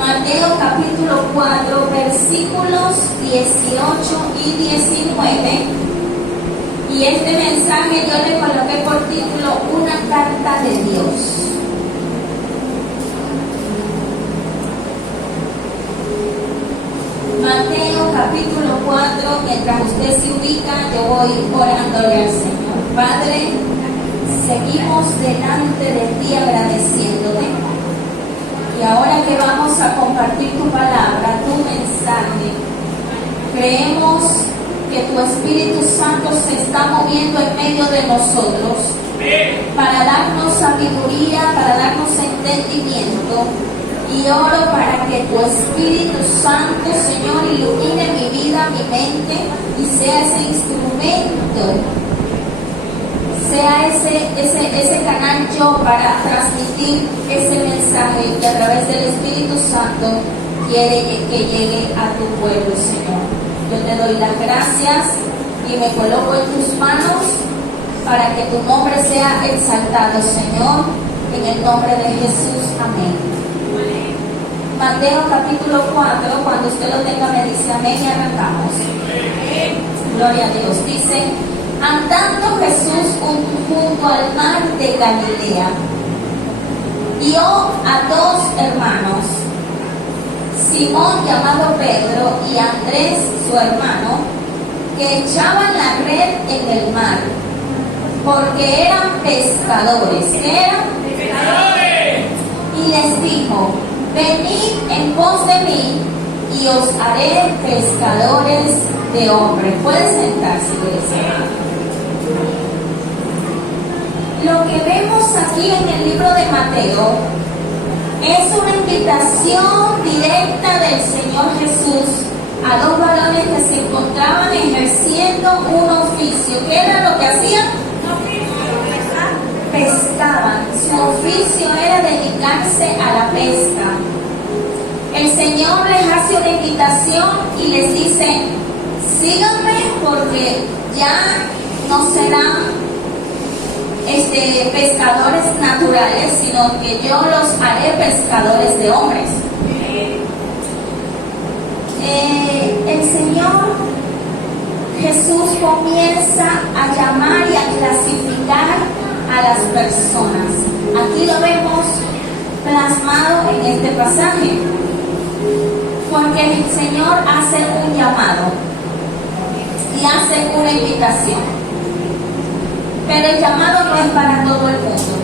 Mateo capítulo 4, versículos 18 y 19. Y este mensaje yo le coloqué por título Una carta de Dios. Mateo capítulo 4, mientras usted se ubica, yo voy orándole al Señor. Padre, seguimos delante de ti agradeciéndote. Y ahora que vamos a compartir tu palabra, tu mensaje, creemos que tu Espíritu Santo se está moviendo en medio de nosotros para darnos sabiduría, para darnos entendimiento. Y oro para que tu Espíritu Santo, Señor, ilumine mi vida, mi mente y sea ese instrumento, sea ese canal yo para transmitir ese mensaje que a través del Espíritu Santo quiere que llegue a tu pueblo, Señor. Yo te doy las gracias y me coloco en tus manos para que tu nombre sea exaltado, Señor, en el nombre de Jesús. Amén. Mateo capítulo 4, cuando usted lo tenga me dice amén y arrancamos. Gloria a Dios. Dice: andando Jesús junto al mar de Galilea, vio a dos hermanos, Simón llamado Pedro y Andrés su hermano, que echaban la red en el mar, porque eran pescadores. ¿Qué eran? Pescadores. Y les dijo: venid en pos de mí y os haré pescadores de hombres. Puede sentarse, iglesia. Lo que vemos aquí en el libro de Mateo es una invitación directa del Señor Jesús a dos varones que se encontraban ejerciendo un oficio. ¿Qué era lo que hacían? Pescaban. Su oficio era dedicarse a la pesca. El Señor les hace una invitación y les dice: síganme, porque ya no serán pescadores naturales, sino que yo los haré pescadores de hombres. El Señor Jesús comienza a llamar y a clasificar a las personas. Aquí lo vemos plasmado en este pasaje, porque el Señor hace un llamado y hace una invitación. Pero el llamado no es para todo el mundo.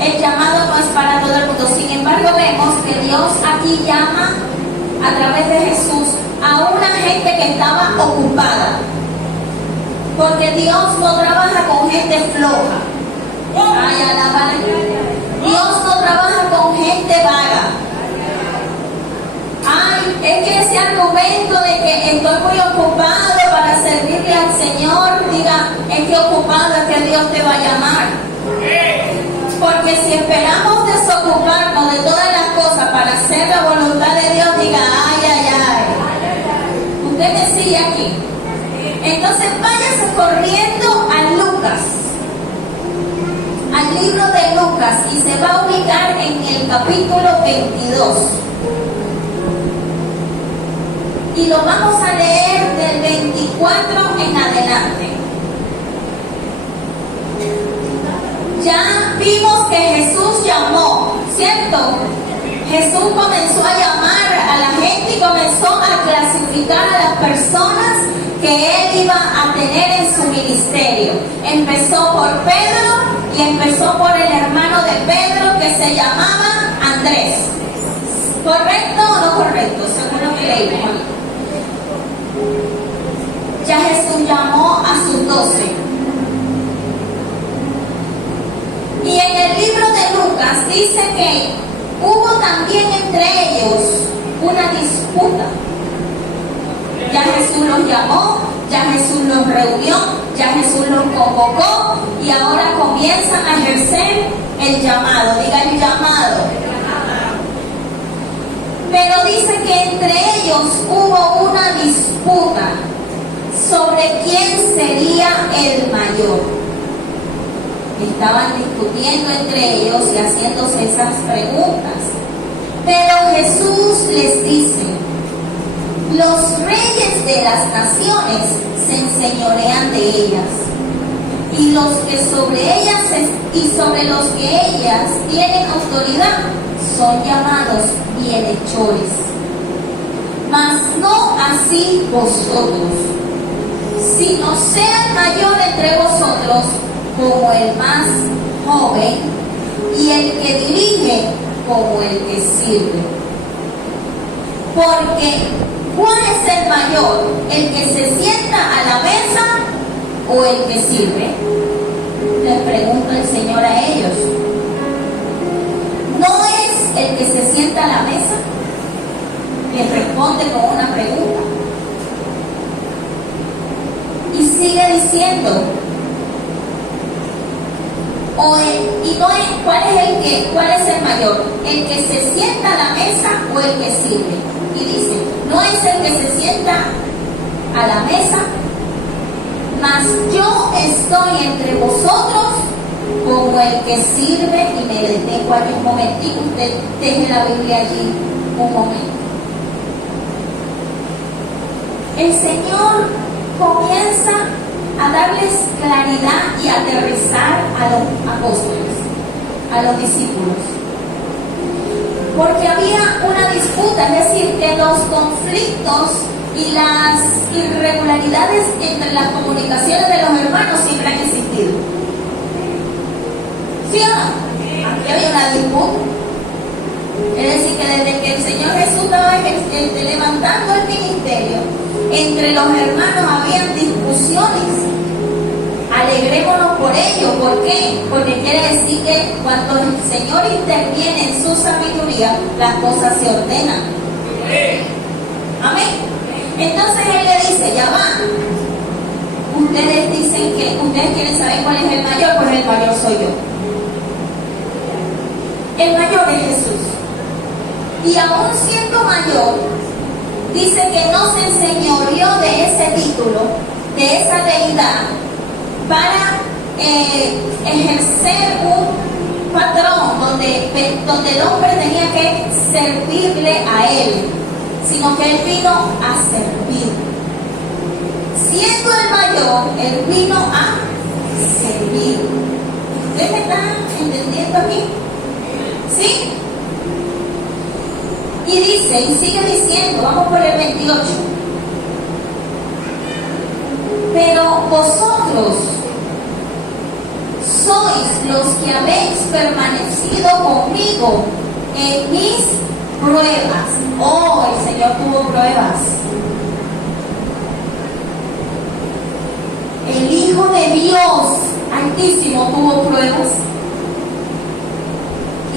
El llamado no es para todo el mundo. Sin embargo, vemos que Dios aquí llama a través de Jesús a una gente que estaba ocupada. Porque Dios no trabaja con gente floja. Ay, alaba. Dios no trabaja con gente vaga. Ay, es que ese argumento de que estoy muy ocupado para servirle al Señor, diga, es que ocupado es que Dios te va a llamar. Porque si esperamos desocuparnos de todas las cosas para hacer la voluntad de Dios, diga, ay, ay, ay. Usted me sigue aquí. Entonces váyase corriendo a Lucas, al libro de Lucas, y se va a ubicar en el capítulo 22. Y lo vamos a leer del 24 en adelante. Ya vimos que Jesús llamó, ¿cierto? Jesús comenzó a llamar a la gente y comenzó a clasificar a las personas que Él iba a tener en su ministerio. Empezó por Pedro y empezó por el hermano de Pedro, que se llamaba Andrés. ¿Correcto o no correcto? Según lo que leímos. Ya Jesús llamó a sus 12. Y en el libro de Lucas dice que hubo también entre ellos una disputa. Ya Jesús los llamó, ya Jesús los reunió, ya Jesús los convocó y ahora comienzan a ejercer el llamado. Diga el llamado. Pero dice que entre ellos hubo una disputa sobre quién sería el mayor. Estaban discutiendo entre ellos y haciéndose esas preguntas. Pero Jesús les dice: los reyes de las naciones se enseñorean de ellas, y los que sobre ellas y sobre los que ellas tienen autoridad son llamados bienhechores. Mas no así vosotros, sino sea el mayor entre vosotros como el más joven, y el que dirige como el que sirve. Porque ¿cuál es el mayor? ¿El que se sienta a la mesa o el que sirve? Les pregunta el Señor a ellos. ¿No es el que se sienta a la mesa? Les responde con una pregunta. Y sigue diciendo, ¿cuál es el mayor? ¿El que se sienta a la mesa o el que sirve? Y dice, no es el que se sienta a la mesa, mas yo estoy entre vosotros como el que sirve. Y me detengo aquí un momentito, usted deje la Biblia allí un momento. El Señor comienza a darles claridad y aterrizar a los apóstoles, a los discípulos. Porque había una disputa, es decir, que los conflictos y las irregularidades entre las comunicaciones de los hermanos siempre han existido. ¿Sí o no? Aquí había una disputa. Es decir, que desde que el Señor Jesús estaba levantando el ministerio, entre los hermanos habían discusiones. Alegrémonos por ello. ¿Por qué? Porque quiere decir que cuando el Señor interviene en su sabiduría, las cosas se ordenan. Amén. Entonces Él le dice, ya va. Ustedes dicen que ustedes quieren saber cuál es el mayor, pues el mayor soy yo. El mayor es Jesús. Y aún siendo mayor, dice que no se enseñoreó de ese título, de esa deidad, para ejercer un patrón donde el hombre tenía que servirle a él, sino que él vino a servir. Siendo el mayor, él vino a servir. ¿Ustedes me están entendiendo aquí? ¿Sí? Y dice, y sigue diciendo, vamos por el 28. Pero vosotros sois los que habéis permanecido conmigo en mis pruebas. Oh, el Señor tuvo pruebas. El Hijo de Dios Altísimo tuvo pruebas.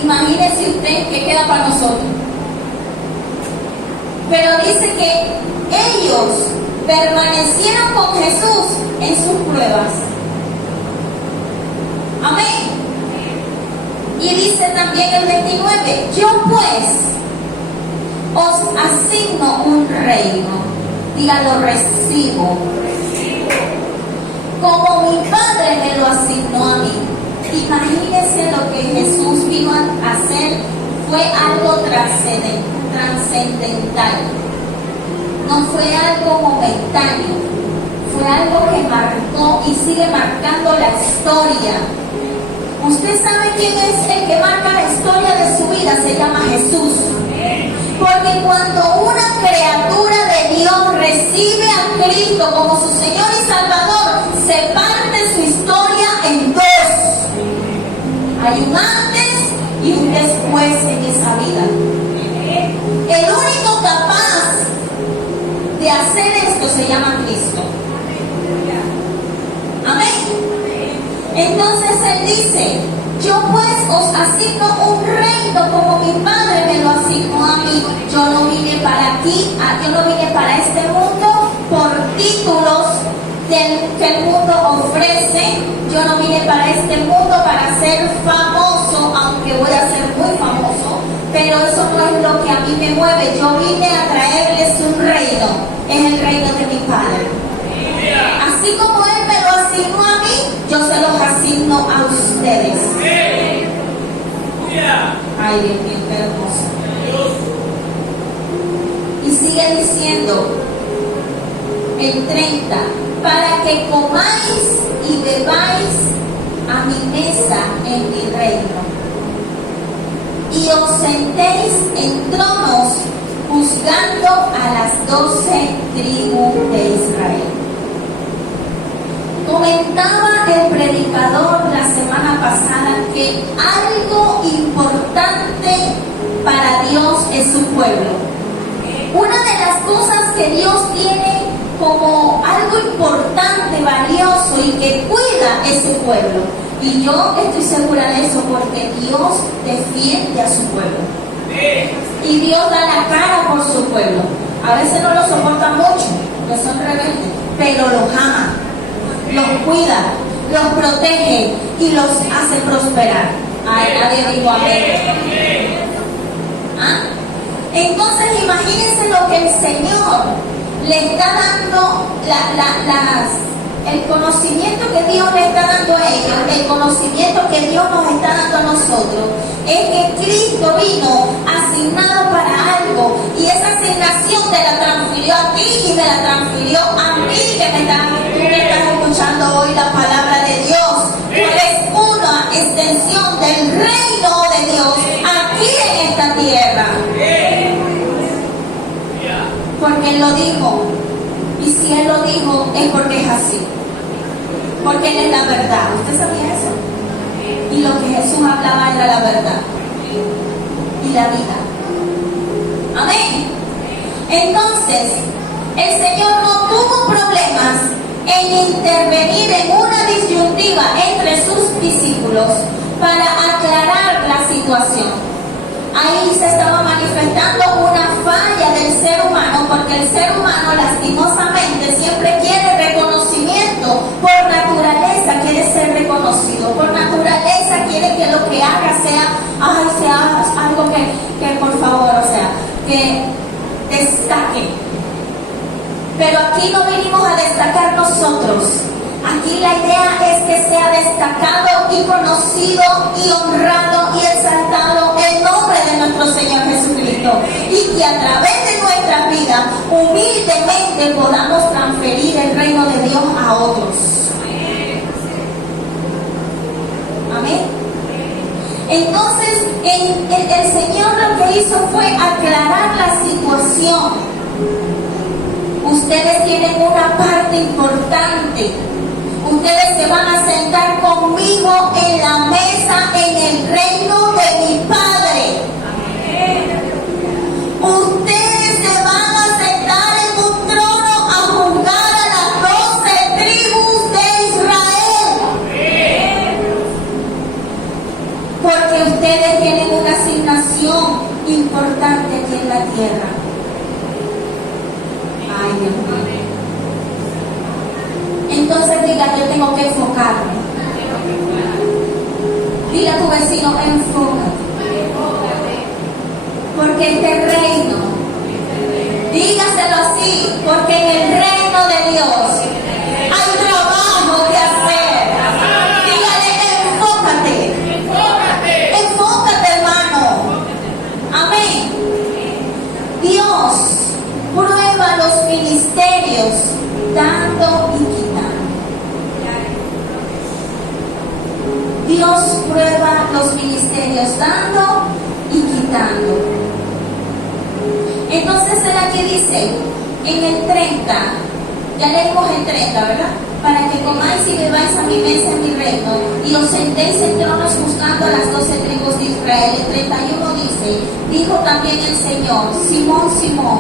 Imagínese usted qué queda para nosotros. Pero dice que ellos permanecieron con Jesús en sus pruebas. Amén. Y dice también el 29, yo pues os asigno un reino. Dígalo, recibo. Como mi Padre me lo asignó a mí. Imagínense lo que Jesús vino a hacer. Fue algo trascendental. No fue algo momentáneo. Fue algo que marcó y sigue marcando la historia. Usted sabe quién es el que marca la historia de su vida. Se llama Jesús. Porque cuando una criatura de Dios recibe a Cristo como su Señor y Salvador, se parte su historia en dos. Hay un antes y un después en esa vida. El único capaz de hacer esto se llama Cristo. Amén. Entonces Él dice, yo pues os asigno un reino como mi Padre me lo asignó a mí. Yo no vine para aquí, yo no vine para este mundo por títulos que el mundo ofrece. Yo no vine para este mundo para ser famoso, aunque voy a ser muy famoso, pero eso no es lo que a mí me mueve. Yo vine a traerles un reino, es el reino de mi Padre. Así como Él me lo asignó a mí, yo se los asigno a ustedes. Ay, Dios mío, qué hermoso. Y sigue diciendo el 30, para que comáis y bebáis a mi mesa en mi reino, y os sentéis en tronos juzgando a las 12 tribus de Israel. Comentaba el predicador la semana pasada que algo importante para Dios es su pueblo. Una de las cosas que Dios tiene como algo importante, valioso y que cuida es su pueblo. Y yo estoy segura de eso porque Dios defiende a su pueblo. Y Dios da la cara por su pueblo. A veces no lo soporta mucho, que son rebeldes, pero los ama, los cuida, los protege y los hace prosperar. Ay, nadie dijo amén. ¿Ah? Entonces imagínense lo que el Señor le está dando, el conocimiento que Dios le está dando a ellos, el conocimiento que Dios nos está dando a nosotros, es que Cristo vino asignado para algo, y esa asignación te la transfirió a ti y me la transfirió a mí, tú me estás escuchando hoy la palabra de Dios. Tú eres una extensión del reino de Dios aquí en esta tierra. Porque Él lo dijo, y si Él lo dijo es porque es así, porque Él es la verdad. ¿Usted sabía eso? Y lo que Jesús hablaba era la verdad y la vida. Amén. Entonces el Señor no tuvo problemas en intervenir en una disyuntiva entre sus discípulos para aclarar la situación. Ahí se estaba manifestando una falla del ser humano, porque el ser humano lastimosamente siempre quiere reconocimiento. Por naturaleza quiere ser reconocido, por naturaleza quiere que lo que haga sea algo que por favor, que destaque. Pero aquí no vinimos a destacar nosotros. Aquí la idea es que sea destacado y conocido y honrado y exaltado el nombre de nuestro Señor Jesucristo, y que a través de nuestras vidas humildemente podamos transferir el reino de Dios a otros. Amén. Entonces el Señor lo que hizo fue aclarar la situación. Ustedes tienen una parte importante. Ustedes se van a sentar conmigo en la mesa en el reino de mi Padre. Ustedes se van a sentar en un trono a juzgar a las 12 tribus de Israel. Porque ustedes tienen una asignación importante aquí en la tierra. Ay, Dios mío. Entonces diga, yo tengo que enfocarme. Dile a tu vecino, enfócate. Porque este reino, dígaselo así, porque en el reino de Dios hay trabajo que hacer. Dígale, enfócate. Enfócate, hermano. Amén. Dios prueba los ministerios dando y quitando. Dios prueba los ministerios dando y quitando. Entonces él aquí dice, en el 30, ya leímos el 30, ¿verdad? Para que comáis y bebáis a mi mesa en mi reino, y os sentéis en tronos juzgando a las 12 tribus de Israel. El 31 dice, dijo también el Señor, Simón, Simón,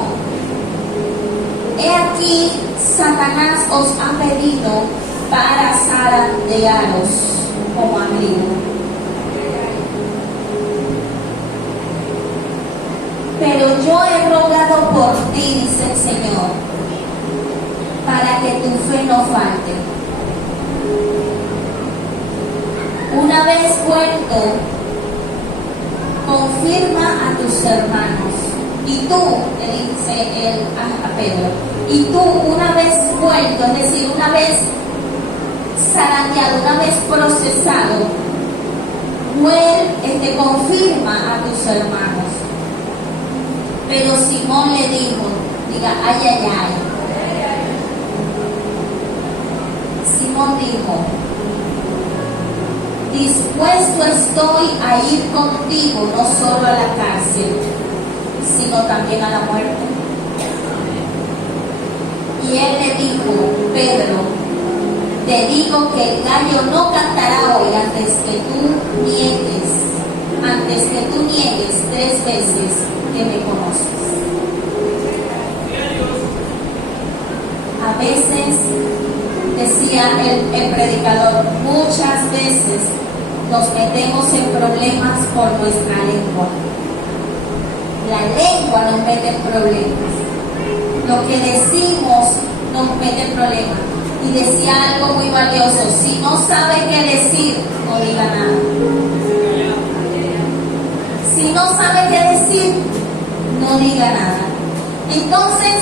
he aquí Satanás os ha pedido para zarandearos como a trigo. Pero yo he rogado por ti, dice el Señor, para que tu fe no falte. Una vez vuelto, confirma a tus hermanos. Y tú, le dice él a Pedro, y tú una vez vuelto, es decir, una vez zarandeado, una vez procesado, confirma a tus hermanos. Pero Simón le dijo, diga, ay, ay, ay. Simón dijo, dispuesto estoy a ir contigo, no solo a la cárcel, sino también a la muerte. Y él le dijo, Pedro, te digo que el gallo no cantará hoy antes que tú niegues 3 veces que me conoces. A veces, decía el predicador, muchas veces nos metemos en problemas por nuestra lengua. La lengua nos mete en problemas. Lo que decimos nos mete en problemas. Y decía algo muy valioso: si no sabe qué decir, no diga nada. Si no sabe qué decir, no diga nada. Entonces,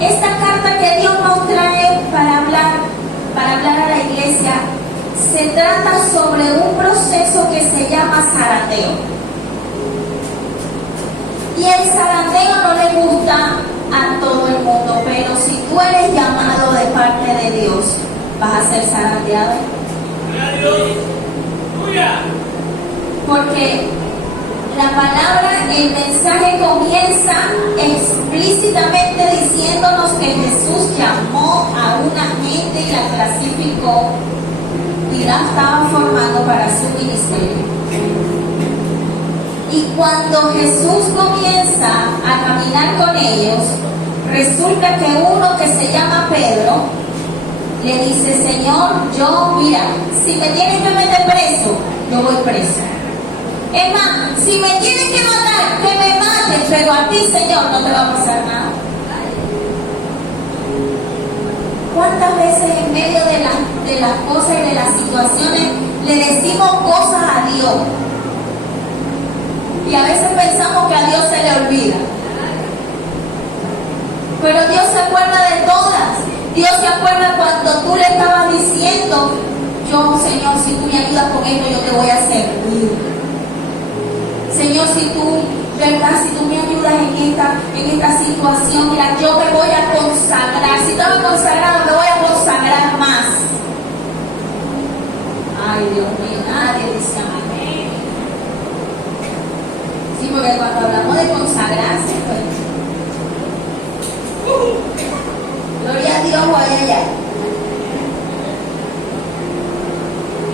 esta carta que Dios nos trae para hablar a la iglesia, se trata sobre un proceso que se llama zarandeo. Y el zarandeo no le gusta a todo el mundo, pero si tú eres llamado de parte de Dios, vas a ser zarandeado. Porque la palabra, el mensaje comienza explícitamente diciéndonos que Jesús llamó a una gente y la clasificó y la estaba formando para su ministerio. Y cuando Jesús comienza a caminar con ellos, resulta que uno que se llama Pedro le dice: Señor, mira, si me tienen que meter preso, yo voy preso. Es más, si me tienen que matar, que me maten, pero a ti, Señor, no te va a pasar nada. ¿Cuántas veces en medio de las cosas y de las situaciones le decimos cosas a Dios? Y a veces pensamos que a Dios se le olvida. Pero Dios se acuerda de todas. Dios se acuerda cuando tú le estabas diciendo: yo, Señor, si tú me ayudas con esto, yo te voy a servir. Señor, si tú, ¿verdad? Si tú me ayudas en esta situación, mira, yo me voy a consagrar. Si estaba consagrado, me voy a consagrar más. Ay, Dios mío, nadie dice amén. Sí, porque cuando hablamos de consagrarse, pues, gloria a Dios, vaya allá.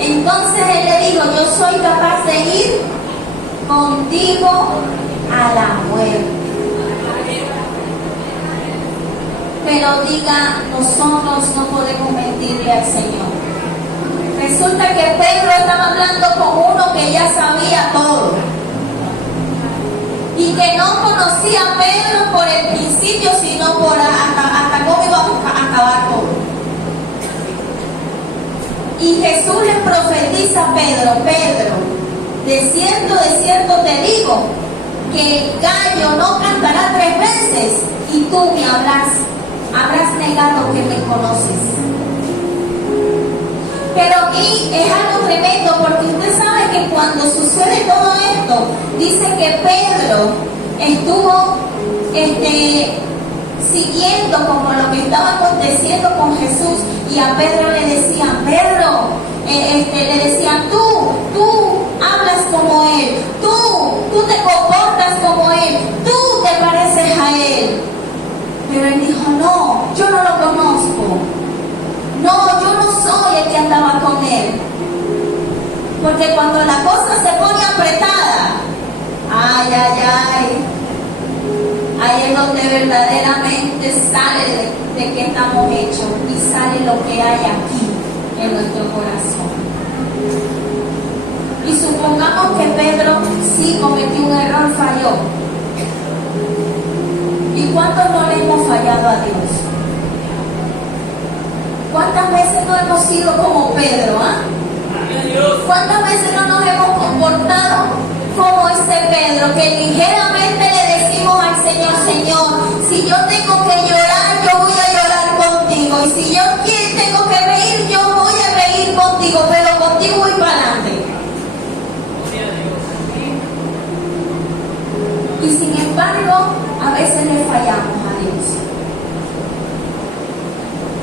Entonces él le dijo: yo soy capaz de ir contigo a la muerte. Pero diga, nosotros no podemos mentirle al Señor. Resulta que Pedro estaba hablando con uno que ya sabía todo y que no conocía a Pedro por el principio, sino por hasta cómo iba a acabar todo. Y Jesús le profetiza a Pedro: Pedro, de cierto te digo que el gallo no cantará 3 veces y tú me habrás negado que me conoces. Pero aquí es algo tremendo, porque usted sabe que cuando sucede todo esto, dice que Pedro estuvo siguiendo como lo que estaba aconteciendo con Jesús, y a Pedro le decían: Pedro, le decían, tú hablas como él, tú te comportas como él, tú te pareces a él. Pero él dijo: no, yo no lo conozco, no, yo no soy el que andaba con él. Porque cuando la cosa se pone apretada, ay, ahí es donde verdaderamente sale de qué estamos hechos y sale lo que hay aquí en nuestro corazón. Y supongamos que Pedro sí cometió un error, falló. ¿Y cuántos no le hemos fallado a Dios? ¿Cuántas veces no hemos sido como Pedro? ¿Cuántas veces no nos hemos comportado como ese Pedro, que ligeramente le decimos al Señor: Señor, si yo tengo que llorar, yo voy a llorar contigo, y si yo tengo que reír, yo voy a reír contigo, pero contigo voy para adelante? Y sin embargo, a a veces le fallamos a Dios.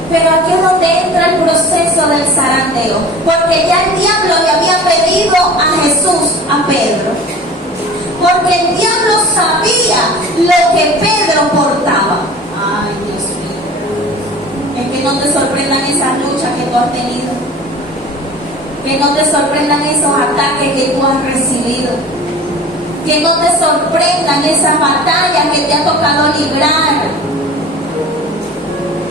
Pero aquí es donde entra el proceso del zarandeo, porque ya el diablo le había pedido a Jesús, a Pedro, porque el diablo sabía lo que Pedro portaba. Ay, Dios mío, es que no te sorprendan esas luchas que tú has tenido, que no te sorprendan esos ataques que tú has recibido, que no te sorprendan esas batallas que te ha tocado librar.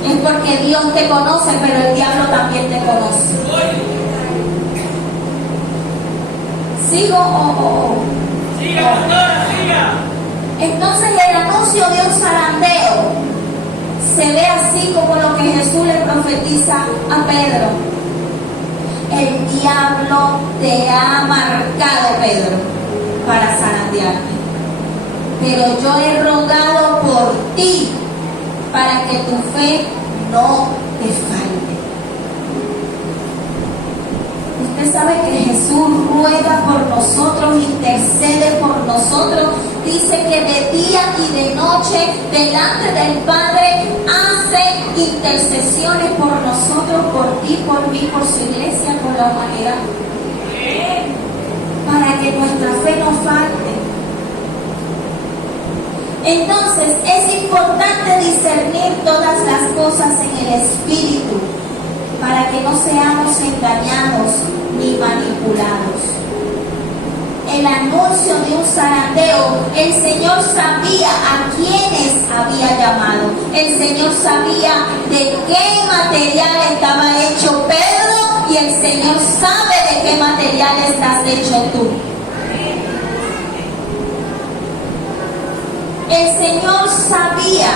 Es porque Dios te conoce, pero el diablo también te conoce. ¿Sigo o? Siga, pastora, siga. Entonces el anuncio de un zarandeo se ve así como lo que Jesús le profetiza a Pedro. El diablo te ha marcado, Pedro, para zarandearte. Pero yo he rogado por ti, para que tu fe no te falte. Usted sabe que Jesús ruega por nosotros, intercede por nosotros, dice que de día y de noche delante del Padre hace intercesiones por nosotros, por ti, por mí, por su iglesia, por la humanidad, para que nuestra fe no falte. Entonces es importante discernir todas las cosas en el Espíritu para que no seamos engañados ni manipulados. El anuncio de un zarandeo, el Señor sabía a quiénes había llamado. El Señor sabía de qué material estaba hecho Pedro y el Señor sabe de qué material estás hecho tú. El Señor sabía,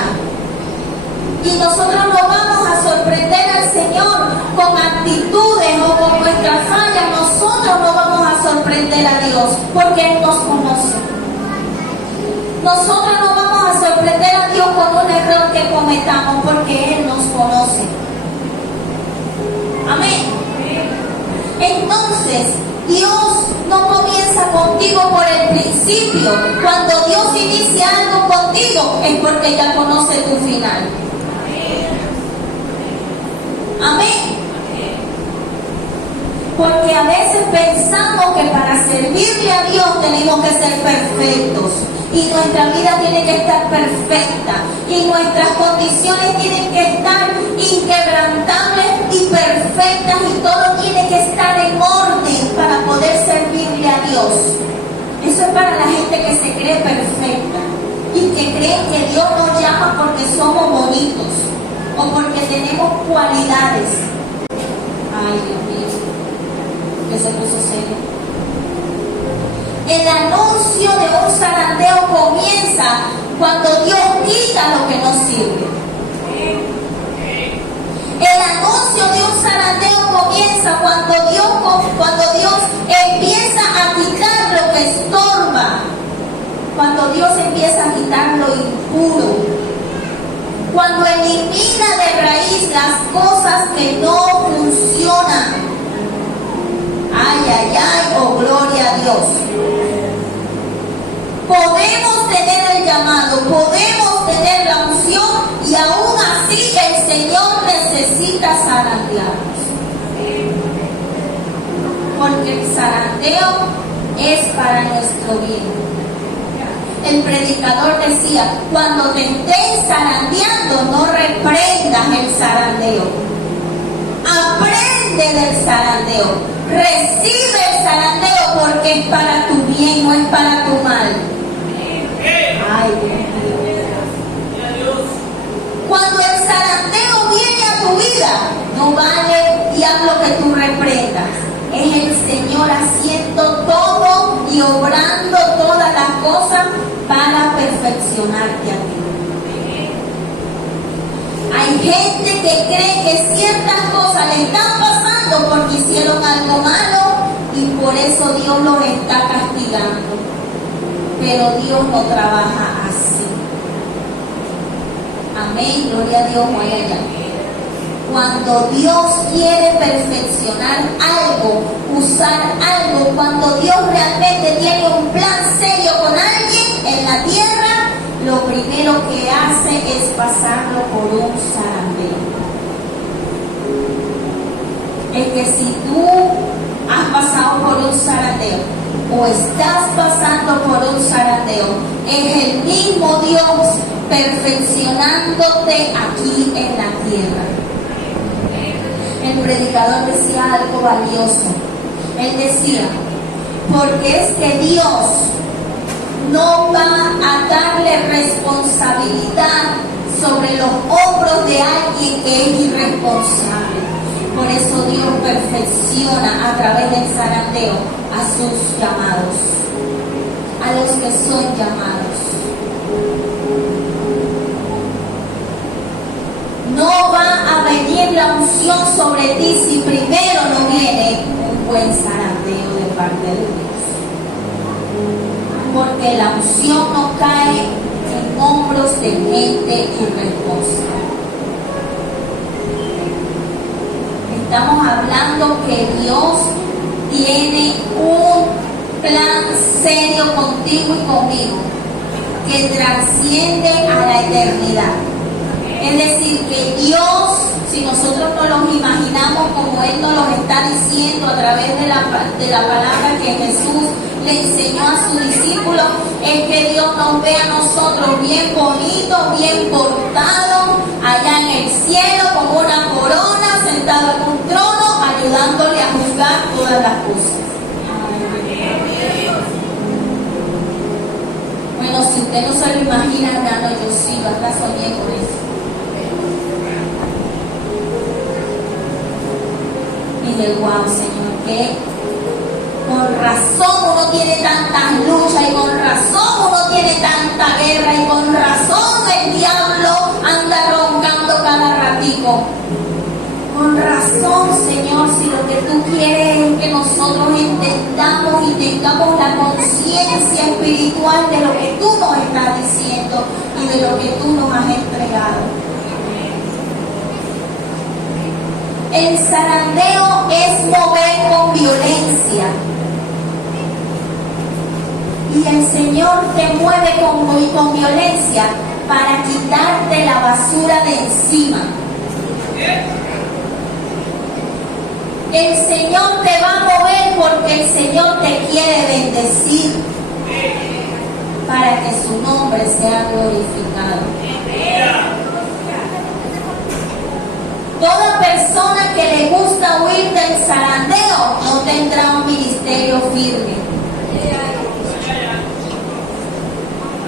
y nosotros no vamos a sorprender al Señor con actitudes o con nuestras fallas. Nosotros no vamos a sorprender a Dios porque Él nos conoce. Nosotros no vamos a sorprender a Dios con un error que cometamos porque Él nos conoce. Amén. Entonces, Dios no comienza contigo por el principio. Cuando Dios inicia algo contigo es porque ya conoce tu final. Amén. Porque a veces pensamos que para servirle a Dios tenemos que ser perfectos. Y nuestra vida tiene que estar perfecta. Y nuestras condiciones tienen que estar inquebrantables y perfectas. Y todo tiene que estar en orden para poder servirle a Dios. Eso es para la gente que se cree perfecta y que cree que Dios nos llama porque somos bonitos o porque tenemos cualidades. Ay, Dios mío, que se puso serio. El anuncio de un zarandeo comienza cuando Dios quita lo que no sirve. El anuncio de un zarandeo comienza cuando Dios empieza a quitar lo que estorba, cuando Dios empieza a quitar lo impuro, cuando elimina de raíz las cosas que no funcionan. Ay, ay, ay, oh gloria a Dios. Podemos tener el llamado, podemos tener la unción y aún así el Señor necesita zarandearnos. Porque el zarandeo es para nuestro bien. El predicador decía, cuando te estén zarandeando, no reprendas el zarandeo. Aprende del zarandeo. Recibe el zarandeo porque es para tu bien, no es para tu mal. Ay, Dios. Cuando el zarandeo viene a tu vida, no vale, diablo, que tú reprendas. Es el Señor haciendo todo y obrando todas las cosas para perfeccionarte a ti. Hay gente que cree que ciertas cosas le están pasando porque hicieron algo malo y por eso Dios los está castigando. Pero Dios no trabaja así. Amén, gloria a Dios, muy allá. Cuando Dios quiere perfeccionar algo, usar algo, cuando Dios realmente tiene un plan serio con alguien en la tierra, lo primero primero que hace es pasarlo por un zarandeo. Es que si tú has pasado por un zarandeo o estás pasando por un zarandeo, es el mismo Dios perfeccionándote aquí en la tierra. El predicador decía algo valioso. Él decía, porque es que Dios no va a darle responsabilidad sobre los hombros de alguien que es irresponsable. Por eso Dios perfecciona a través del zarandeo a sus llamados, a los que son llamados. No va a venir la unción sobre ti si primero no viene un buen zarandeo de parte de Dios. Porque la unción no cae en hombros de gente irresponsable. Estamos hablando que Dios tiene un plan serio contigo y conmigo que trasciende a la eternidad. Es decir, que Dios, si nosotros no los imaginamos como Él nos los está diciendo a través de la palabra que Jesús le enseñó a sus discípulos, es que Dios nos ve a nosotros bien bonitos, bien portados, allá en el cielo, con una corona, sentado en un trono, ayudándole a juzgar todas las cosas. Bueno, si usted no se lo imagina, hermano, yo sí, ¿verdad? Soñé con eso. Y dije, wow, Señor, que con razón uno tiene tantas luchas y con razón uno tiene tanta guerra y con razón el diablo anda roncando cada ratico. Con razón, Señor, si lo que tú quieres es que nosotros entendamos y tengamos la conciencia espiritual de lo que tú nos estás diciendo y de lo que tú nos has entregado. El zarandeo es mover con violencia. Y el Señor te mueve con violencia para quitarte la basura de encima. El Señor te va a mover porque el Señor te quiere bendecir para que su nombre sea glorificado. Toda persona que le gusta huir del zarandeo no tendrá un ministerio firme.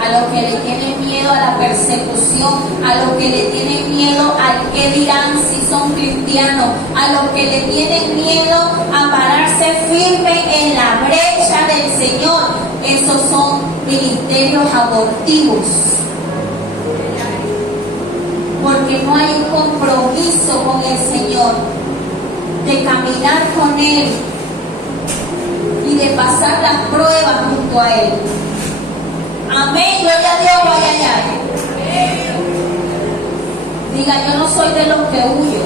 A los que le tienen miedo a la persecución, a los que le tienen miedo al que dirán si son cristianos, a los que le tienen miedo a pararse firme en la brecha del Señor, esos son ministerios abortivos. Porque no hay un compromiso con el Señor de caminar con Él y de pasar las pruebas junto a Él. Amén, gloria a Dios, vaya allá. Diga, yo no soy de los que huyo.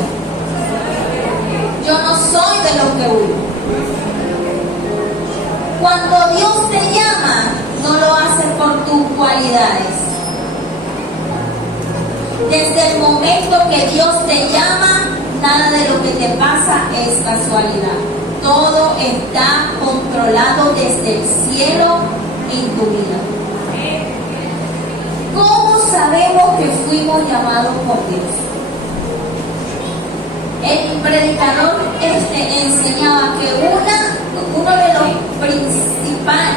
Yo no soy de los que huyo. Cuando Dios te llama, no lo hace por tus cualidades. Desde el momento que Dios te llama, nada de lo que te pasa es casualidad. Todo está controlado desde el cielo en tu vida. ¿Cómo sabemos que fuimos llamados por Dios? El predicador enseñaba que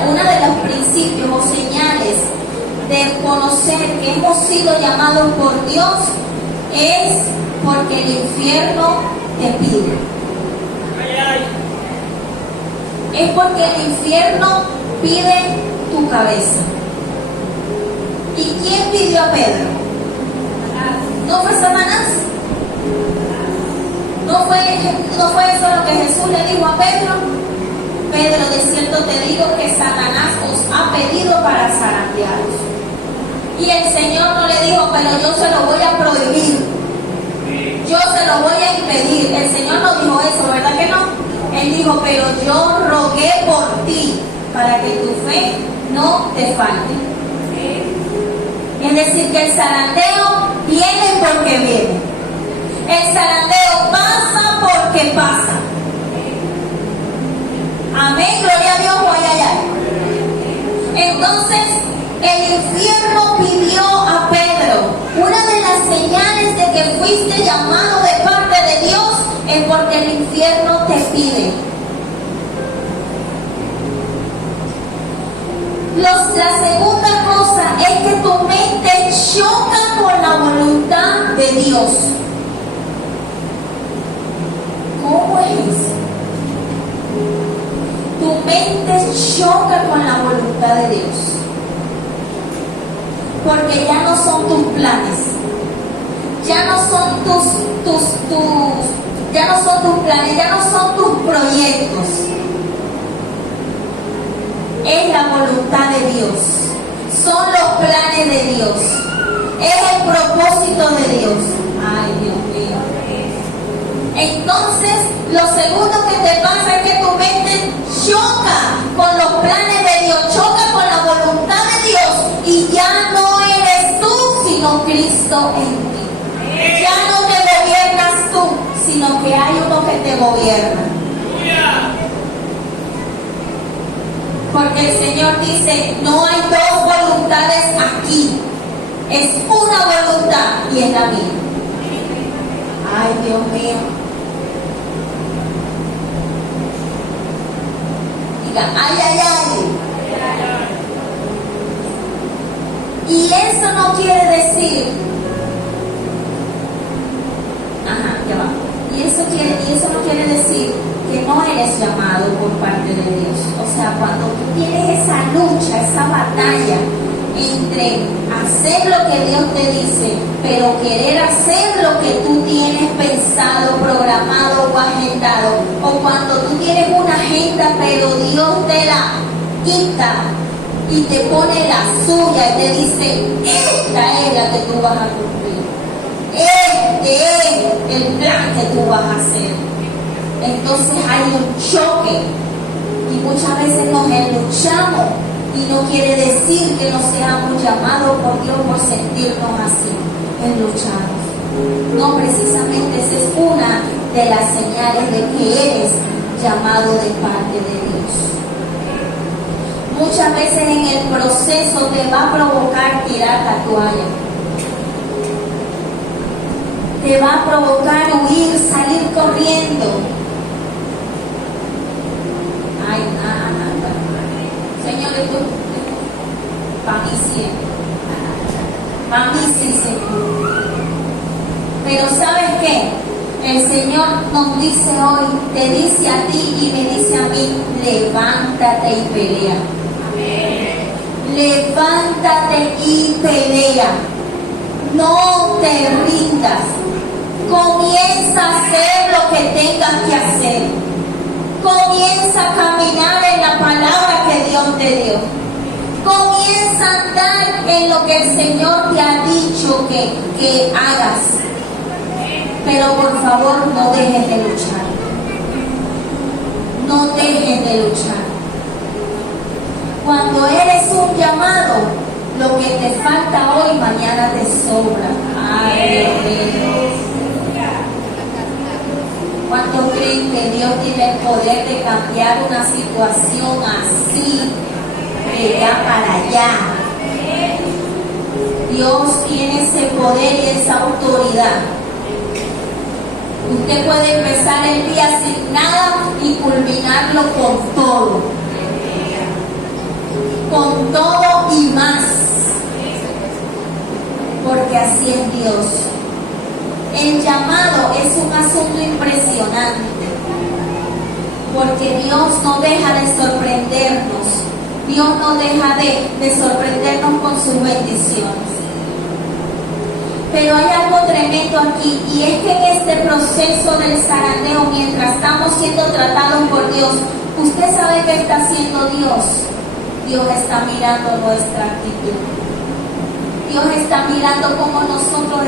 uno de los principios o señales de conocer que hemos sido llamados por Dios es porque el infierno te pide. Es porque el infierno pide tu cabeza. ¿Y quién pidió a Pedro? ¿No fue Satanás? ¿No fue eso lo que Jesús le dijo a Pedro? Pedro, de cierto te digo que Satanás os ha pedido para zarandearos. Y el Señor no le dijo, pero yo se lo voy a prohibir. Yo se lo voy a impedir. El Señor no dijo eso, ¿verdad que no? Él dijo, pero yo rogué por ti para que tu fe no te falte. Es decir, que el zarandeo viene porque viene. El zarandeo pasa porque pasa. Amén, gloria a Dios, ay, ay, ay. Entonces, el infierno pidió a Pedro, una de las señales de que fuiste llamado de parte de Dios es porque el infierno te pide. La segunda cosa es que tu mente choca con la voluntad de Dios. ¿Cómo es eso? Tu mente choca con la voluntad de Dios. Porque ya no son tus planes. Ya no son ya no son tus planes, ya no son tus proyectos. Es la voluntad de Dios. Son los planes de Dios. Es el propósito de Dios. Ay, Dios mío. Entonces, lo segundo que te pasa es que tu mente choca con los planes de Dios, choca con la voluntad de Dios y ya no eres tú, sino Cristo en ti. Ya no te gobiernas tú, sino que hay uno que te gobierna. Porque el Señor dice, no hay dos voluntades aquí, es una voluntad y es la mía. Ay, Dios mío. Diga, ay, ay, ay. Y eso no quiere decir, ya va. Y eso no quiere decir que no eres llamado por parte de Dios. O sea, cuando tú tienes esa lucha, esa batalla entre hacer lo que Dios te dice, pero querer hacer lo que tú tienes pensado, programado o agendado, o cuando tú tienes una agenda, pero Dios te la quita y te pone la suya y te dice, esta es la que tú vas a cumplir, este es el plan que tú vas a hacer. Entonces hay un choque y muchas veces nos luchamos y no quiere decir que no seamos llamados por Dios por sentirnos así, luchamos. No, precisamente esa es una de las señales de que eres llamado de parte de Dios. Muchas veces en el proceso te va a provocar tirar la toalla. Te va a provocar huir, salir corriendo. Ay, nada. Señor, esto para mí siempre. Para mí sí, Señor. Pero ¿sabes qué? El Señor nos dice hoy, te dice a ti y me dice a mí, levántate y pelea. Amén. Levántate y pelea. No te rindas. Comienza a hacer lo que tengas que hacer. Comienza a caminar en la palabra que Dios te dio. Comienza a andar en lo que el Señor te ha dicho que hagas. Pero por favor no dejes de luchar. No dejes de luchar. Cuando eres un llamado, lo que te falta hoy, mañana te sobra. Ay, Dios mío. ¿Cuántos creen que Dios tiene el poder de cambiar una situación así, de allá para allá? Dios tiene ese poder y esa autoridad. Usted puede empezar el día sin nada y culminarlo con todo. Con todo y más. Porque así es Dios. El llamado es un asunto impresionante, porque Dios no deja de sorprendernos, Dios no deja de sorprendernos con sus bendiciones. Pero hay algo tremendo aquí, y es que en este proceso del zarandeo, mientras estamos siendo tratados por Dios, usted sabe qué está haciendo Dios. Dios está mirando nuestra actitud. Dios está mirando cómo nosotros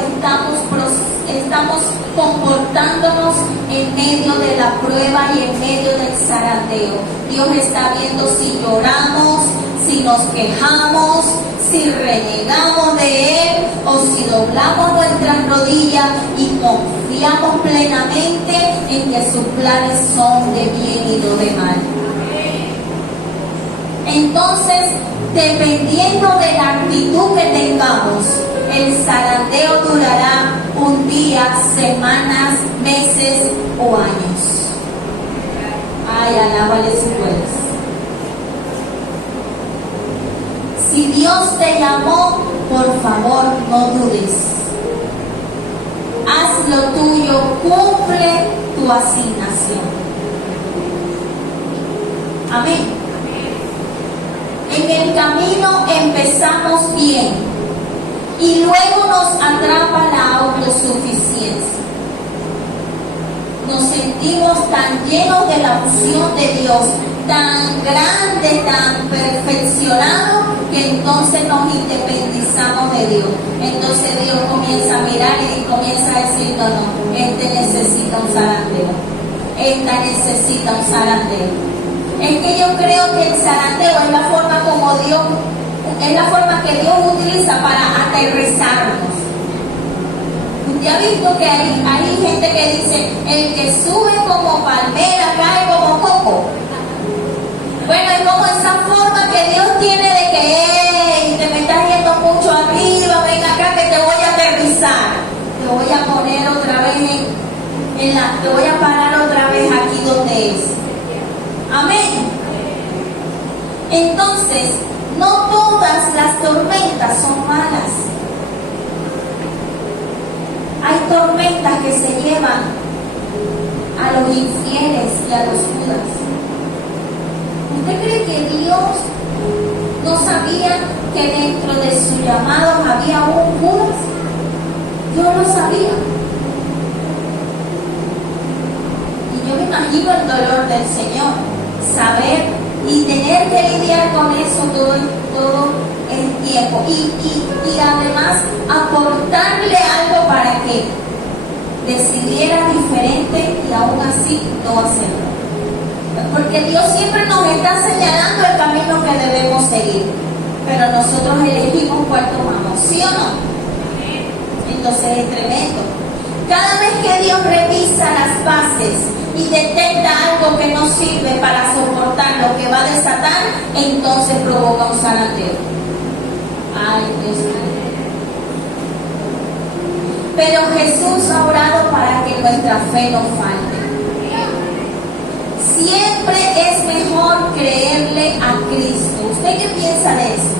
estamos comportándonos en medio de la prueba y en medio del zarandeo. Dios está viendo si lloramos, si nos quejamos, si renegamos de Él o si doblamos nuestras rodillas y confiamos plenamente en que sus planes son de bien y no de mal. Entonces, dependiendo de la actitud que tengamos, el zarandeo durará un día, semanas, meses o años. Ay, alábale si puedes. Si Dios te llamó, por favor, no dudes. Haz lo tuyo, cumple tu asignación. Amén. En el camino empezamos bien y luego nos atrapa la autosuficiencia. Nos sentimos tan llenos de la unción de Dios, tan grande, tan perfeccionado, que entonces nos independizamos de Dios. Entonces Dios comienza a mirar y comienza a decir, no, este necesita un zarandeo, esta necesita un zarandeo. Es que yo creo que el zarandeo es la forma como Dios, es la forma que Dios utiliza para aterrizarnos. ¿Usted ha visto que hay gente que dice, el que sube como palmera cae como coco? Bueno, es como esa forma que Dios tiene de que, hey, te me estás yendo mucho arriba, ven acá que te voy a aterrizar. Te voy a poner otra vez te voy a parar otra vez aquí donde es. Amén. Entonces, no todas las tormentas son malas. Hay tormentas que se llevan a los infieles y a los judas. ¿Usted cree que Dios no sabía que dentro de su llamado había un Judas? Yo lo sabía. Y yo me imagino el dolor del Señor, saber y tener que lidiar con eso todo el tiempo. Y además aportarle algo para que decidiera diferente y aún así no hacerlo. Porque Dios siempre nos está señalando el camino que debemos seguir, pero nosotros elegimos cuál tomamos, ¿sí o no? Entonces es tremendo. Cada vez que Dios revisa las bases y detecta algo que no sirve para soportar lo que va a desatar, entonces provoca un zarandeo. Ay, Dios mío. Pero Jesús ha orado para que nuestra fe no falte. Siempre es mejor creerle a Cristo. ¿Usted qué piensa de eso?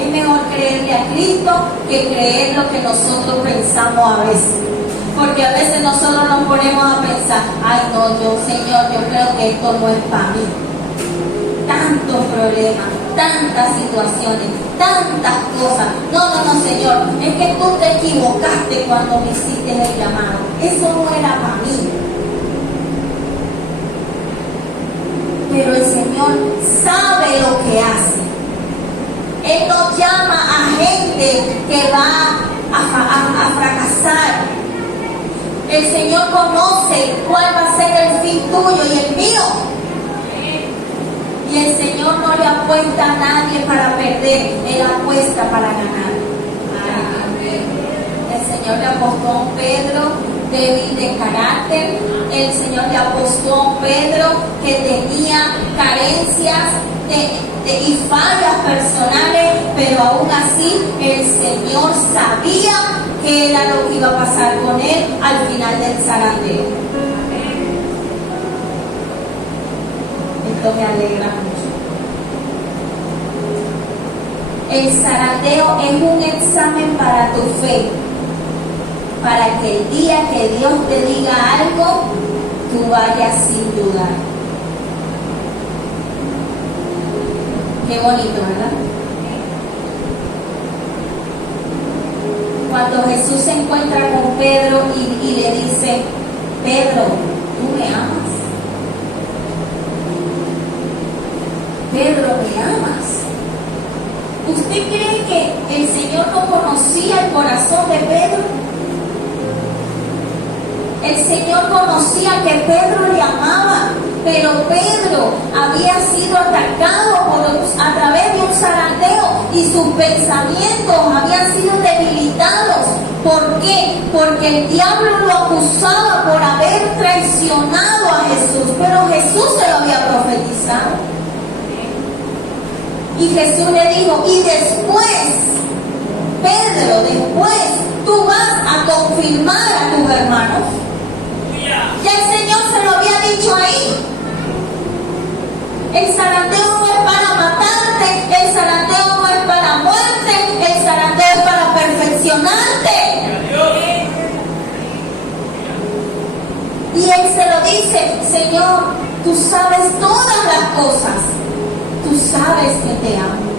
Es mejor creerle a Cristo que creer lo que nosotros pensamos a veces. Porque a veces nosotros nos ponemos a pensar, ay no, Señor, yo creo que esto no es para mí. Tantos problemas, tantas situaciones, tantas cosas. No, Señor, es que tú te equivocaste cuando me hiciste el llamado. Eso no era para mí. Pero el Señor sabe lo que hace. Él no llama a gente que va a fracasar. El Señor conoce cuál va a ser el fin tuyo y el mío. Y el Señor no le apuesta a nadie para perder, Él apuesta para ganar. El Señor le apostó a un Pedro débil de carácter. El Señor le apostó a un Pedro que tenía carencias y fallas personales, pero aún así el Señor sabía que era lo que iba a pasar con él al final del zarandeo. Esto me alegra mucho. El zarandeo es un examen para tu fe, para que el día que Dios te diga algo, tú vayas sin dudar. Qué bonito, ¿verdad? Cuando Jesús se encuentra con Pedro y le dice, Pedro, ¿tú me amas? Pedro, ¿me amas? ¿Usted cree que el Señor no conocía el corazón de Pedro? El Señor conocía que Pedro le amaba Pero Pedro había sido atacado a través de un zarandeo y sus pensamientos habían sido debilitados. ¿Por qué? Porque el diablo lo acusaba por haber traicionado a Jesús, pero Jesús se lo había profetizado. Y Jesús le dijo, y después, Pedro, después tú vas a confirmar a tus hermanos. Ya el Señor se lo había dicho ahí. El zarandeo no es para matarte, el zarandeo no es para muerte, el zarandeo es para perfeccionarte. Y él se lo dice, Señor, tú sabes todas las cosas, tú sabes que te amo.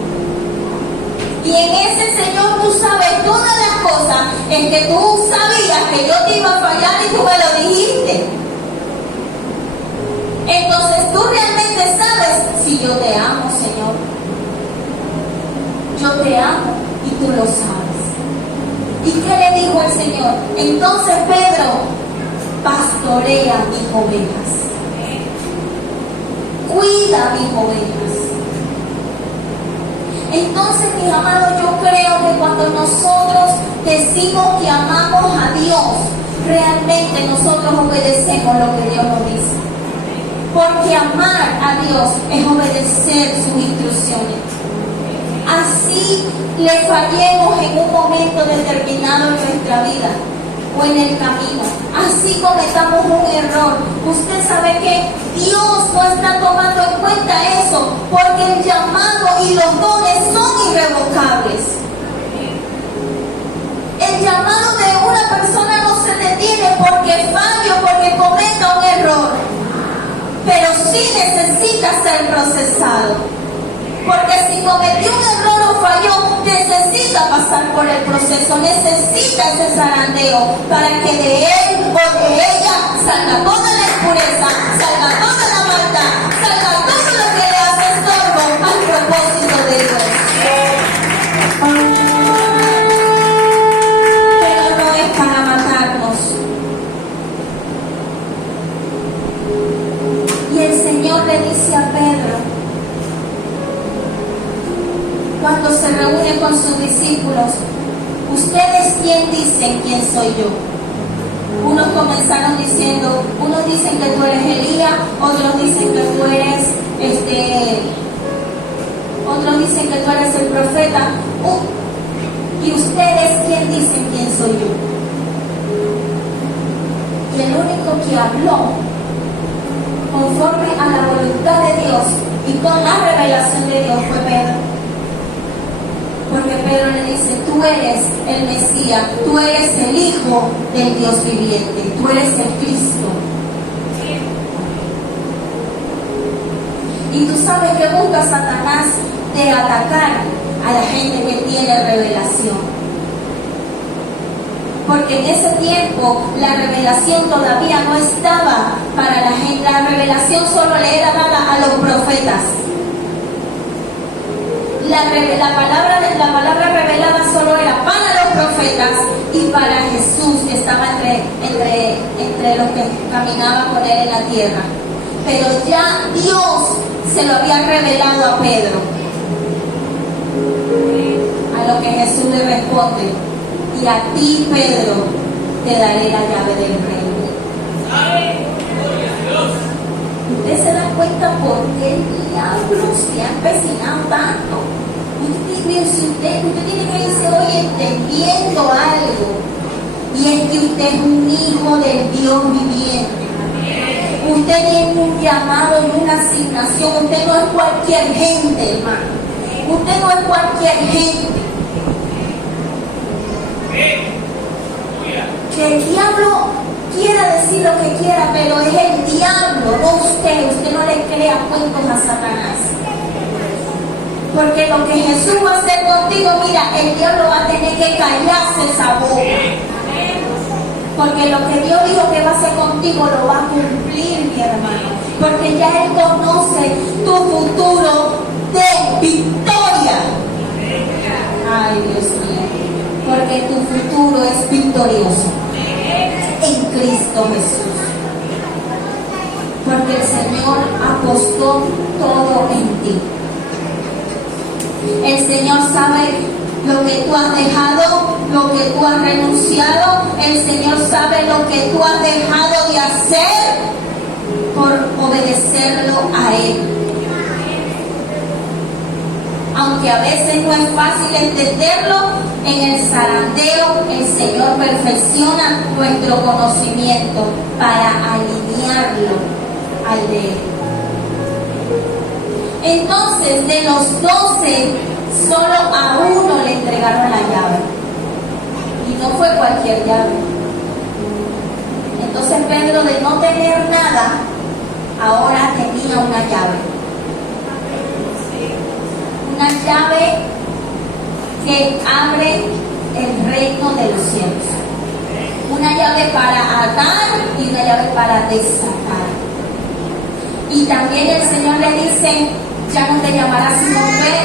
Y en ese Señor, tú sabes todas las cosas en que tú sabías que yo te iba a fallar y tú me lo dijiste. Entonces tú realmente sabes si yo te amo, Señor. Yo te amo y tú lo sabes. ¿Y qué le dijo el Señor? Entonces Pedro, pastorea mis ovejas. Cuida mis ovejas. Entonces, mis amados, yo creo que cuando nosotros decimos que amamos a Dios, realmente nosotros obedecemos lo que Dios nos dice. Porque amar a Dios es obedecer sus instrucciones. Así le fallemos en un momento determinado en nuestra vida o en el camino, así cometamos un error. Usted sabe que Dios no está tomando en cuenta eso, porque el llamado y los dones son irrevocables. El llamado de una persona no se detiene porque falle o porque cometa un error, pero sí necesita ser procesado. Porque si cometió un error o falló, necesita pasar por el proceso, necesita ese zarandeo para que de él o de ella salga toda la impureza, salga toda la maldad, salga todo lo que le hace estorbo al propósito de Dios. Pero no es para matarnos. Y el Señor le dice a Pedro, cuando se reúne con sus discípulos, ¿ustedes quién dicen quién soy yo? Unos comenzaron diciendo, unos dicen que tú eres Elías, otros dicen que tú eres otros dicen que tú eres el profeta. ¿Y ustedes quién dicen quién soy yo? Y el único que habló conforme a la voluntad de Dios y con la revelación de Dios fue Pedro. Porque Pedro le dice, tú eres el Mesías, tú eres el Hijo del Dios viviente, tú eres el Cristo. Y tú sabes que busca Satanás de atacar a la gente que tiene revelación. Porque en ese tiempo la revelación todavía no estaba para la gente, la revelación solo le era dada a los profetas. La palabra revelada solo era para los profetas y para Jesús, que estaba entre los que caminaban con él en la tierra. Pero ya Dios se lo había revelado a Pedro. A lo que Jesús le responde, y a ti, Pedro, te daré la llave del reino. ¿Usted se da cuenta por qué el diablo se ha empecinado tanto? Usted tiene que irse hoy entendiendo algo, y es que usted es un hijo del Dios viviente. Usted tiene un llamado y una asignación. Usted no es cualquier gente, hermano. Usted no es cualquier gente. Que el diablo quiera decir lo que quiera, pero es el diablo, no usted. Usted no le crea cuentos a Satanás. Porque lo que Jesús va a hacer contigo, mira, el diablo va a tener que callarse esa boca. Porque lo que Dios dijo que va a hacer contigo lo va a cumplir, mi hermano. Porque ya Él conoce tu futuro de victoria. Ay, Dios mío. Porque tu futuro es victorioso en Cristo Jesús. Porque el Señor puso todo en ti. El Señor sabe lo que tú has dejado, lo que tú has renunciado. El Señor sabe lo que tú has dejado de hacer por obedecerlo a Él. Aunque a veces no es fácil entenderlo, en el zarandeo el Señor perfecciona nuestro conocimiento para alinearlo al de Él. Entonces, de los 12, solo a uno le entregaron la llave. Y no fue cualquier llave. Entonces Pedro, de no tener nada, ahora tenía una llave. Una llave que abre el reino de los cielos. Una llave para atar y una llave para desatar. Y también el Señor le dice: ya no te llamarás Simón,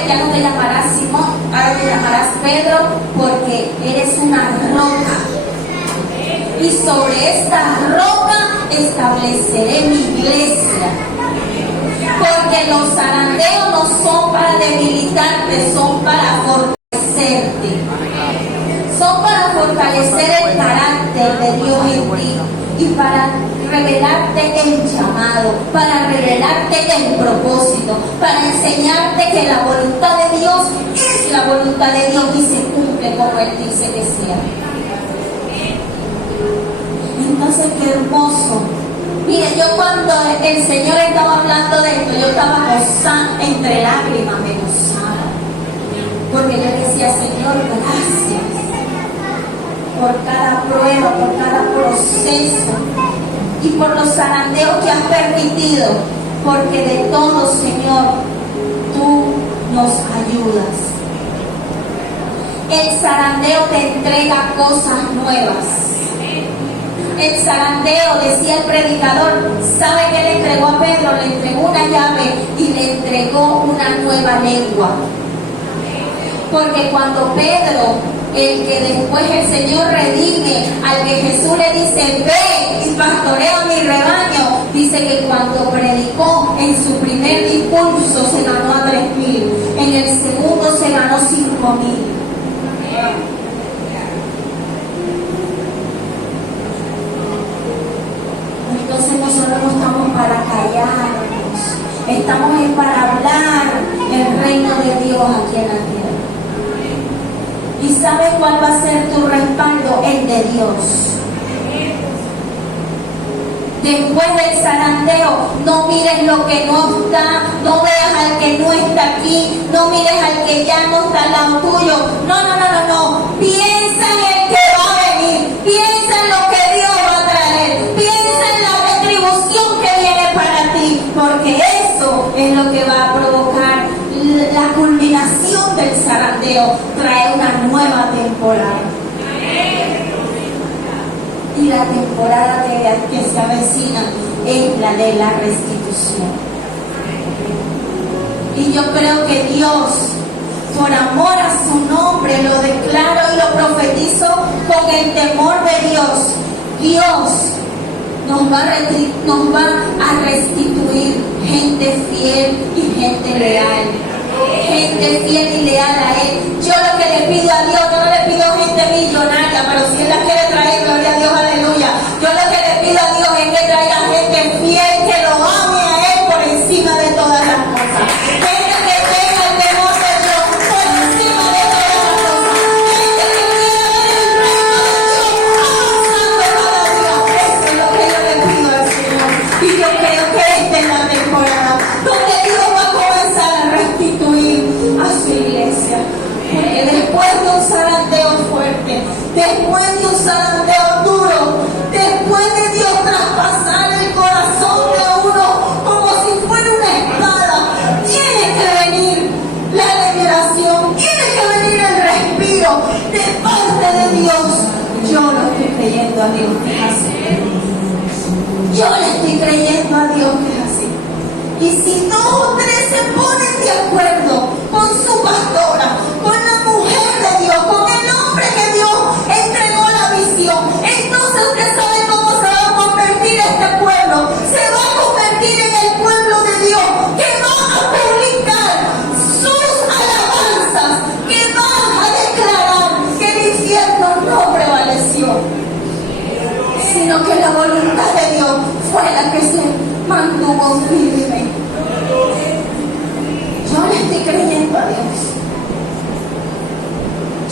ya no te llamarás Simón, ahora te llamarás Pedro, porque eres una roca. Y sobre esta roca estableceré mi iglesia. Porque los zarandeos no son para debilitarte, son para fortalecerte. Son para fortalecer el carácter de Dios en ti y para revelarte el llamado, para revelarte el propósito, para enseñarte que la voluntad de Dios es la voluntad de Dios y se cumple como Él dice que sea. Entonces, qué hermoso. Mire, yo cuando el Señor estaba hablando de esto, yo estaba gozando, entre lágrimas me gozaba, porque yo decía: Señor, gracias por cada prueba, por cada proceso y por los zarandeos que has permitido, porque de todo, Señor, tú nos ayudas. El zarandeo te entrega cosas nuevas. El zarandeo, decía el predicador, ¿sabe qué le entregó a Pedro? Le entregó una llave y le entregó una nueva lengua. Porque cuando Pedro, el que después el Señor redime, al que Jesús le dice: ve y pastorea mi rebaño, dice que cuando predicó en su primer discurso se ganó a 3,000, en el segundo se ganó 5,000. Entonces nosotros no estamos para callarnos, estamos para hablar el reino de Dios aquí en la tierra. ¿Y sabes cuál va a ser tu respaldo? El de Dios. Después del zarandeo, no mires lo que no está, no veas al que no está aquí, no mires al que ya no está al lado tuyo. No. Piensa en el que va a venir, piensa en lo que Dios va a traer, piensa en la retribución que viene para ti, porque eso es lo que va a provocar la culminación del zarandeo, trae una nueva temporada. Y la temporada que se avecina es la de la restitución. Y yo creo que Dios, por amor a su nombre, lo declaro y lo profetizo con el temor de Dios. Dios nos va a restituir gente fiel y gente leal. Gente fiel y leal a Él. Yo lo que le pido a Dios, yo no le pido gente millonaria, pero si Él la quiere traer, gloria a Dios, aleluya. Yo lo que le pido a Dios es que traiga gente fiel, que lo ame a Él por encima de todas las cosas. Gente que tenga el temor de Dios por encima de todas las cosas. Gente que quiera ver el reino de Dios avanzando cada día. Eso es lo que yo le pido al Señor. Y yo creo que esta es la temporada donde Dios va a comenzar a restituir a su iglesia. Porque después de un zarandeo fuerte, después de un zarandeo duro, después de Dios traspasar el corazón de uno como si fuera una espada, tiene que venir la liberación, tiene que venir el respiro de parte de Dios. Yo lo estoy creyendo a Dios que es así. Yo le estoy creyendo a Dios que es así. Y si 2 o 3 se ponen de acuerdo con su pastora, con la mujer de Dios, con el hombre que Dios entregó la visión, entonces usted sabe cómo se va a convertir este pueblo. Se va a convertir en el pueblo de Dios, que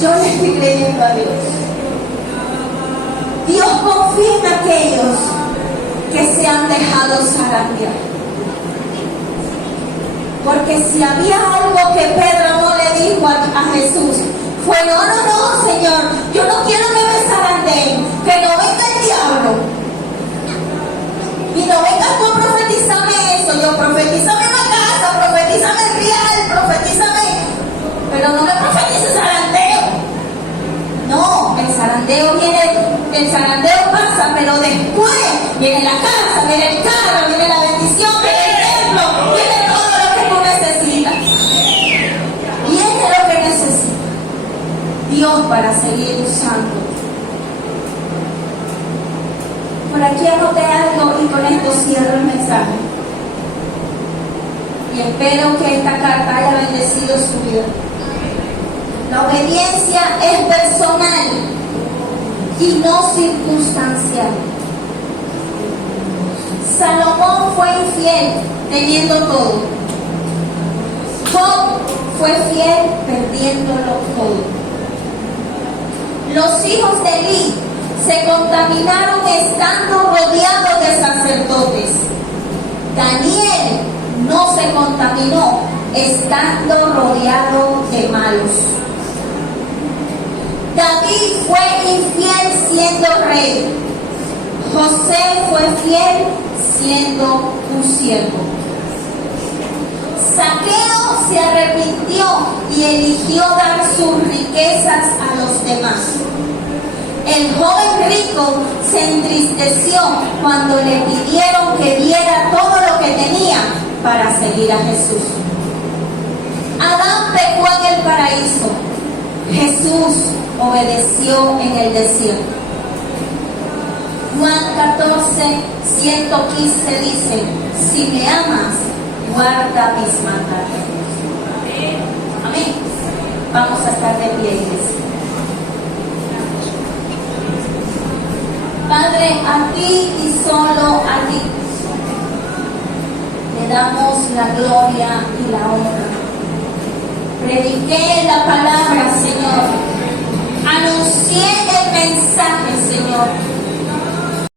Yo le estoy creyendo a Dios. Dios confía en aquellos que se han dejado zarandear. Porque si había algo que Pedro no le dijo a Jesús, fue: no, Señor, yo no quiero que me zarandeen, que no venga el diablo. Y no vengas tú a profetizarme eso, yo profetízame en la casa, profetízame el real, profetízame, pero no me profetices zarandeo. No, el zarandeo pasa, pero después viene la casa, viene el carro, viene la bendición, viene el templo, viene todo lo que tú necesitas. Viene lo que necesitas Dios para seguir usando. Por aquí anoté algo y con esto cierro el mensaje. Y espero que esta carta haya bendecido su vida. La obediencia es personal y no circunstancial. Salomón fue infiel teniendo todo. Job fue fiel perdiéndolo todo. Los hijos de Elí se contaminaron estando rodeados de sacerdotes. Daniel no se contaminó estando rodeado de malos. David fue infiel siendo rey. José fue fiel siendo un siervo. Zaqueo se arrepintió y eligió dar sus riquezas a los demás. El joven rico se entristeció cuando le pidieron que diera todo lo que tenía para seguir a Jesús. Adán pecó en el paraíso. Jesús obedeció en el desierto. Juan 14, 115 dice: si me amas, guarda mis mandamientos. Amén. Vamos a estar de pie, iglesia. Padre, a ti y solo a ti le damos la gloria y la honra. Prediqué la palabra, Señor. Anuncié el mensaje, Señor.